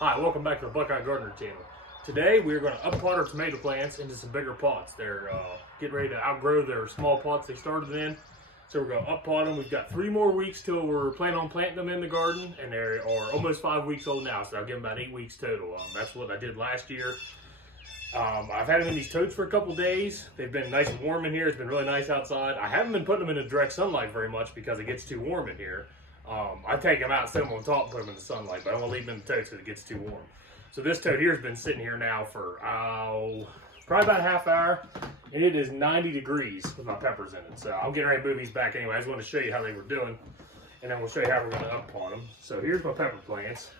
Hi, welcome back to the Buckeye Gardener channel. Today we are going to uppot our tomato plants into some bigger pots. They're getting ready to outgrow their small pots they started in. So we're going to uppot them. We've got 3 more weeks till we're planning on planting them in the garden, and they are almost 5 weeks old now, so I'll give them about 8 weeks total. That's what I did last year. I've had them in these totes for a couple days. They've been nice and warm in here. It's been really nice outside. I haven't been putting them in the direct sunlight very much because it gets too warm in here. I take them out, set them on top, and put them in the sunlight, but I don't want to leave them in the totes because it gets too warm. So this tote here has been sitting here now for probably about a half hour, and it is 90 degrees with my peppers in it. So I'm getting ready to move these back anyway. I just wanted to show you how they were doing, and then we'll show you how we're going to uppot them. So here's my pepper plants.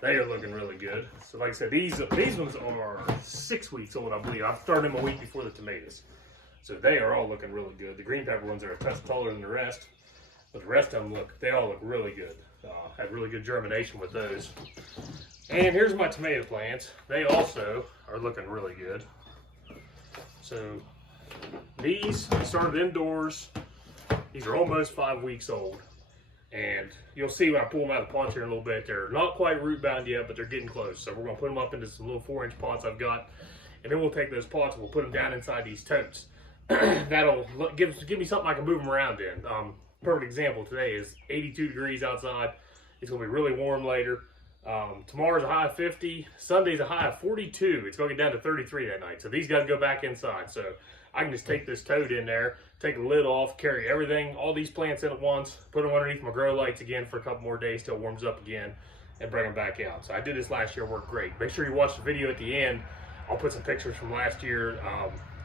They are looking really good. So like I said, these ones are 6 weeks old, I believe. I started them a week before the tomatoes. So they are all looking really good. The green pepper ones are a touch taller than the rest. But the rest of them they all look really good. Had really good germination with those. And here's my tomato plants. They also are looking really good. So these started indoors. These are almost 5 weeks old. And you'll see when I pull them out of the pots here in a little bit, they're not quite root bound yet, but they're getting close. So we're going to put them up into some little 4-inch pots I've got. And then we'll take those pots and we'll put them down inside these totes. That'll give me something I can move them around in. Perfect example today is 82 degrees outside. It's going to be really warm later. Tomorrow's a high of 50. Sunday's a high of 42. It's going to get down to 33 that night. So these guys go back inside. So I can just take this tote in there, take the lid off, carry everything, all these plants in at once, put them underneath my grow lights again for a couple more days till it warms up again, and bring them back out. So I did this last year, worked great. Make sure you watch the video at the end. I'll put some pictures from last year.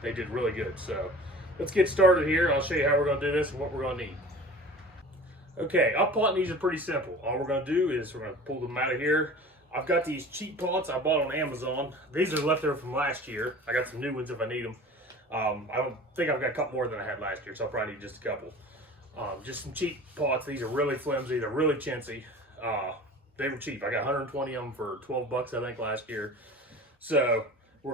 They did really good. So let's get started here. I'll show you how we're going to do this and what we're going to need. Okay, uppotting these are pretty simple. All we're going to do is we're going to pull them out of here. I've got these cheap pots I bought on Amazon. These are left over from last year. I got some new ones if I need them. I don't think I've got a couple more than I had last year, so I'll probably need just a couple. Just some cheap pots. These are really flimsy. They're really chintzy. They were cheap. I got 120 of them for 12 bucks, I think, last year. So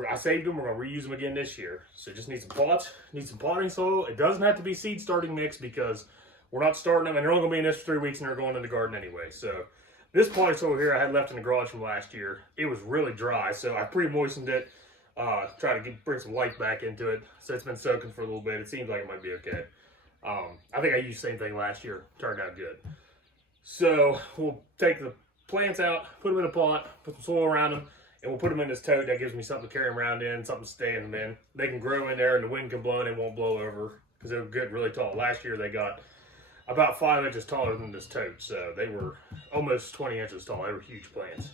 I saved them. We're going to reuse them again this year. So just need some pots. Need some potting soil. It doesn't have to be seed starting mix because we're not starting them, and they're only going to be in this for 3 weeks, and they're going in the garden anyway. So this potting soil here I had left in the garage from last year. It was really dry, so I pre-moistened it. Try to bring some life back into it. So it's been soaking for a little bit. It seems like it might be okay. I think I used the same thing last year. Turned out good. So we'll take the plants out, put them in a pot, put some soil around them, and we'll put them in this tote. That gives me something to carry them around in, something to stay in them in. They can grow in there, and the wind can blow, and it won't blow over because they'll get really tall. Last year they got about 5 inches taller than this tote, so they were almost 20 inches tall. They were huge plants.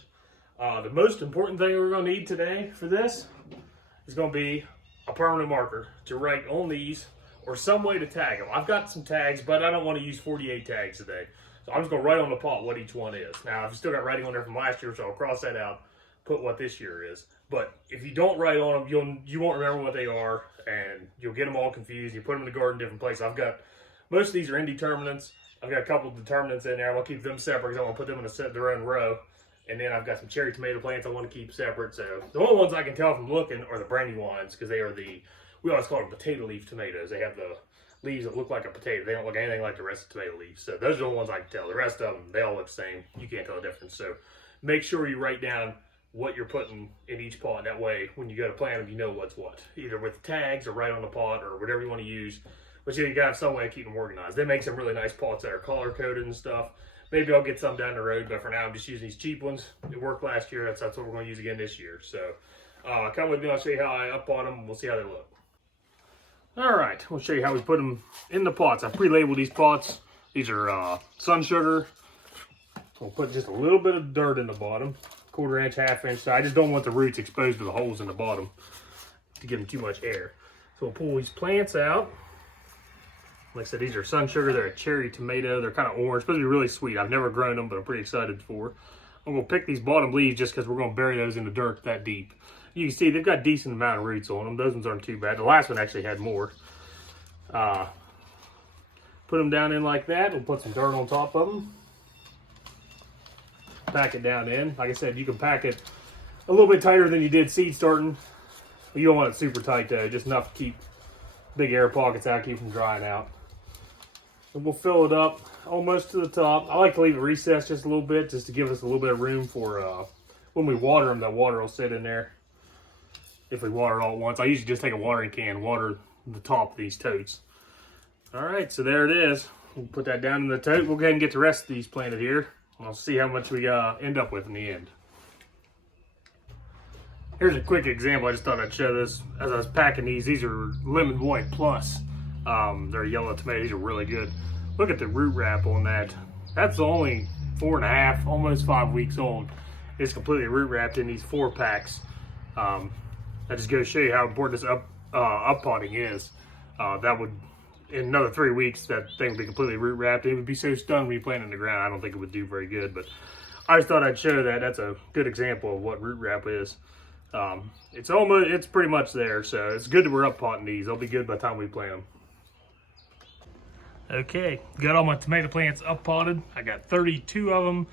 The most important thing we're going to need today for this is going to be a permanent marker to write on these or some way to tag them. I've got some tags, but I don't want to use 48 tags today. So I'm just going to write on the pot what each one is. Now, I've still got writing on there from last year, so I'll cross that out, put what this year is. But if you don't write on them, you won't remember what they are, and you'll get them all confused. You put them in the garden different places. Most of these are indeterminates. I've got a couple of determinants in there. I'm going to keep them separate because I want to put them in their own row. And then I've got some cherry tomato plants I want to keep separate. So the only ones I can tell from looking are the brandywines because they are we always call them potato leaf tomatoes. They have the leaves that look like a potato. They don't look anything like the rest of the tomato leaves. So those are the ones I can tell. The rest of them, they all look the same. You can't tell the difference. So make sure you write down what you're putting in each pot. That way, when you go to plant them, you know what's what. Either with tags or right on the pot or whatever you want to use. But you got to have some way to keep them organized. They make some really nice pots that are color-coded and stuff. Maybe I'll get some down the road, but for now I'm just using these cheap ones. It worked last year. That's what we're going to use again this year. So come with me. I'll show you how I uppot them. We'll see how they look. All right. We'll show you how we put them in the pots. I pre-labeled these pots. These are sun sugar. We'll put just a little bit of dirt in the bottom. 1/4 inch, 1/2 inch. So I just don't want the roots exposed to the holes in the bottom to give them too much air. So we'll pull these plants out. Like I said, these are sun sugar. They're a cherry tomato. They're kind of orange. Supposed to be really sweet. I've never grown them, but I'm pretty excited for. I'm going to pick these bottom leaves just because we're going to bury those in the dirt that deep. You can see they've got a decent amount of roots on them. Those ones aren't too bad. The last one actually had more. Put them down in like that. We'll put some dirt on top of them. Pack it down in. Like I said, you can pack it a little bit tighter than you did seed starting. You don't want it super tight though. Just enough to keep big air pockets out, keep them drying out. And we'll fill it up almost to the top. I like to leave it recessed just a little bit, just to give us a little bit of room for when we water them, the water will sit in there. If we water it all at once, I usually just take a watering can, water the top of these totes. All right, so there it is. We'll put that down in the tote. We'll go ahead and get the rest of these planted here. I'll see how much we end up with in the end. Here's a quick example. I just thought I'd show this as I was packing these. These are Lemon White Plus. They're yellow tomato. These are really good. Look at the root wrap on that. That's only 4.5, almost 5 weeks old. It's completely root wrapped in these 4 packs. That just goes to show you how important this up potting is. That would, in another 3 weeks, that thing would be completely root wrapped. It would be so stunned when you plant it in the ground. I don't think it would do very good, but I just thought I'd show that. That's a good example of what root wrap is. It's pretty much there, so it's good that we're up potting these. They'll be good by the time we plant them. Okay, got all my tomato plants up potted. I got 32 of them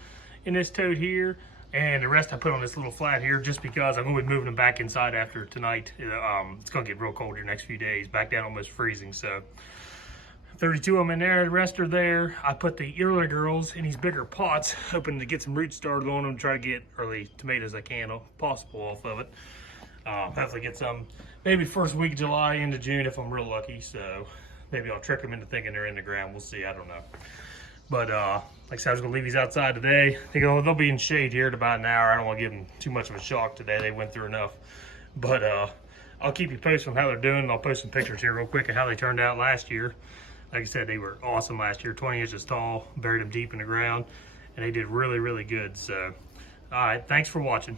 in this tote here, and the rest I put on this little flat here just because I'm going to be moving them back inside after tonight. It's going to get real cold here the next few days, back down almost freezing. So 32 of them in there, the rest are there. I put the early girls in these bigger pots, hoping to get some roots started on them, try to get early tomatoes I can possible off of it. Hopefully get some maybe first week of July into June if I'm real lucky. So maybe I'll trick them into thinking they're in the ground. We'll see, I don't know. But like I said, I was gonna leave these outside today. They'll be in shade here in about an hour. I don't want to give them too much of a shock today. They went through enough. But I'll keep you posted on how they're doing. I'll post some pictures here real quick of how they turned out last year. Like I said, they were awesome last year, 20 inches tall, buried them deep in the ground, and they did really, really good. So, all right, thanks for watching.